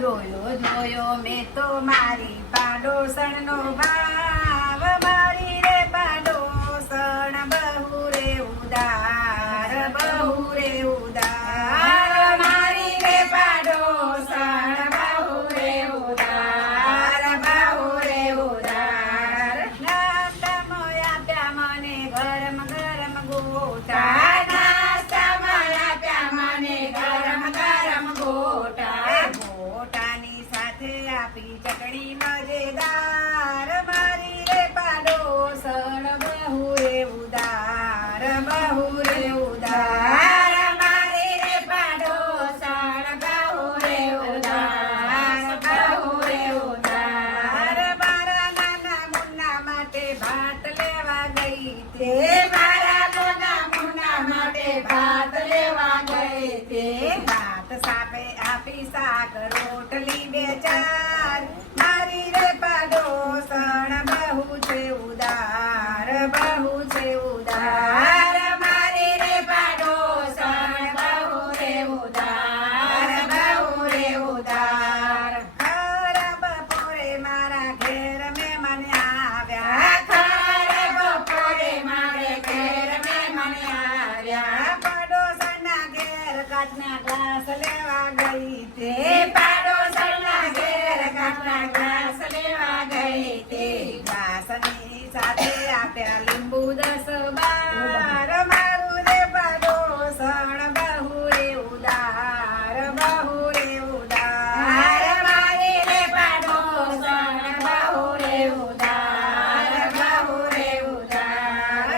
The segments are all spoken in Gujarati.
જોયો જોયો મેં તો મારી પાડોશણનો ભાવ, મારી રે પાડોશણ બહુ રે ઉદાર, બહુ રે ઉદાર, મારી રે પાડોશણ બહુ રે ઉદાર, બહુ રે ઉદાર. નાસ્તામાં આપ્યા મને ગરમ ગરમ ગોટા, નાસ્તામાં આપ્યા મને ગરમ ગરમ ગોટા, ગોટાની સાથે આપી ચટણી મજેદાર, મારી રે પાડોશણ બહુ રે ઉદાર, બહુ રે ઉદાર, મારી રે પાડોશણ બહુ રે ઉદાર, બહુ રે ઉદાર. મારા નાના મુન્ના માટે ભાત લેવા ગઈ તે, મારા નાના મુન્ના માટે ભાત લેવા ગઈ તે, ભાત સાપે આપી શાક રોટલી બે ચાર, મારી રે પાડોશણ બહુ છે ઉદાર, બહુ છે ઉદાર, મારી રે પાડોશણ બહુ રે ઉદાર, બહુ રે ઉદાર. ખરા બપોરે મારા ઘેર મહેમાન આવ્યા, ખરા બપોરે મારે ઘેર મહેમાન આવ્યા, પાડોશના ઘેર કાચના ગ્લાસ લેવા ગઈ તે, પાડોશના ઘેર કાચના ગ્લાસ લેવા ગઈ તે, ગ્લાસની સાથે આપ્યા લીંબુ 10-12, મારું રે પાડોશણ બહુ રે ઉદાર, બહુ રે ઉદાર, મારી રે પાડોશણ બહુ રે ઉદાર, બહુ રે ઉદાર.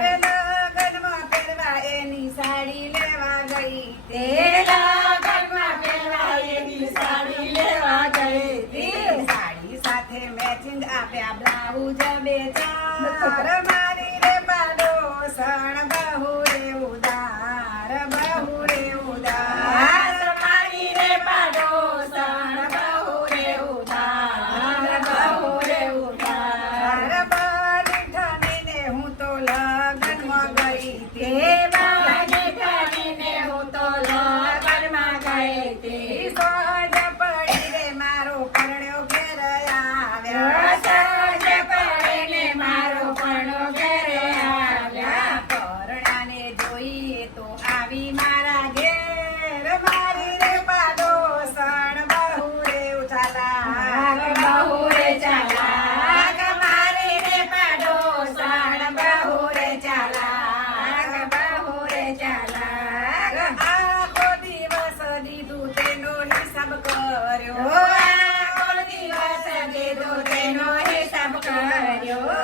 લગનમાં પહેરવા એની સાડી લેવા ગઈ તે, લગનમાં પહેરવા એની સાડી લેવા ગઈ તે, સાડી સાથે મેચિંગ આપ્યા બ્લાઉઝ બે ચાર, મારી રે પાડોશણ બહુ રે ઉદાર, બહુ રે ઉદાર, મારી રે પાડોશણ બહુ રે ઉદાર, બહુ રે ઉદાર. બારી ઠાણીને હું તો લગનમાં ગઈ તે, બારી ઠાણીને હું તો લગનમાં ગઈ તે, સહજ પડી રે મારો પરણ્યો ઘેર આવ્યા, સહજ પડીને મારો પરણ્યો ઘેર આવ્યા, પરણાને જોઈએ તો આવી મારા ઘેર, મારી રે પાડોશણ બહુ રે ચાલાક, બહુ રે ચાલાક, મારી રે પાડોશણ બહુ રે ચાલાક, બહુ રે ચાલાક. આખો દિવસ દીધું તેનો હિસાબ કર્યો, આખો દિવસ દીધું તેનો હિસાબ કર્યો,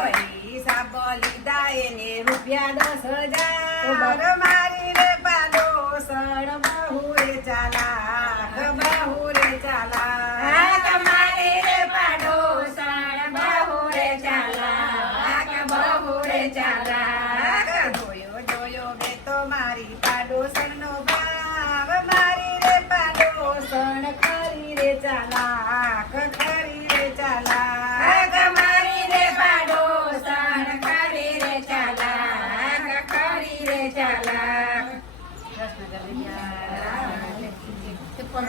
હિસાબ લીધા એને રૂપિયા 10,000, મારી રે પાડોશણ બહુ રે ચાલાક, બહુ રે ચાલાક, મારી રે પાડોશણ બહુ રે ચાલાક, બહુ રે ચાલાક.